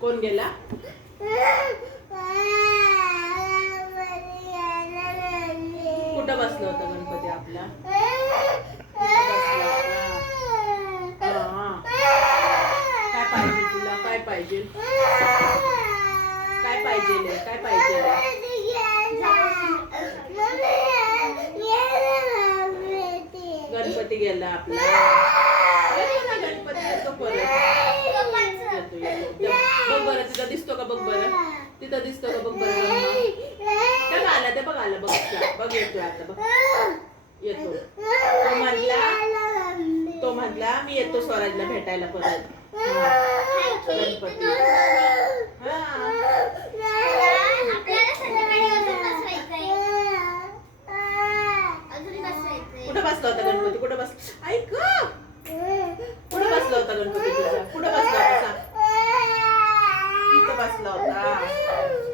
कोण गेला? कुठं बसला होता गणपती आपला? काय पाहिजे तुला? काय पाहिजे? काय पाहिजे? काय पाहिजे? गणपती गेला आपला. गणपती येतो परत. बघ बरं तिथं दिसतो का? बघ बरं तिथं दिसतो का? बघ बरं. ते आला, ते बघ आलं. बघ येतोय आता. बघ येतो. तो म्हटला मी येतो स्वराजला भेटायला परत. गणपती कुठं बसला होता गणपती? कुठं बस? ऐक कुठं बसला होता गणपती तुझा? कुठं बसला होता? इथं बसला होता.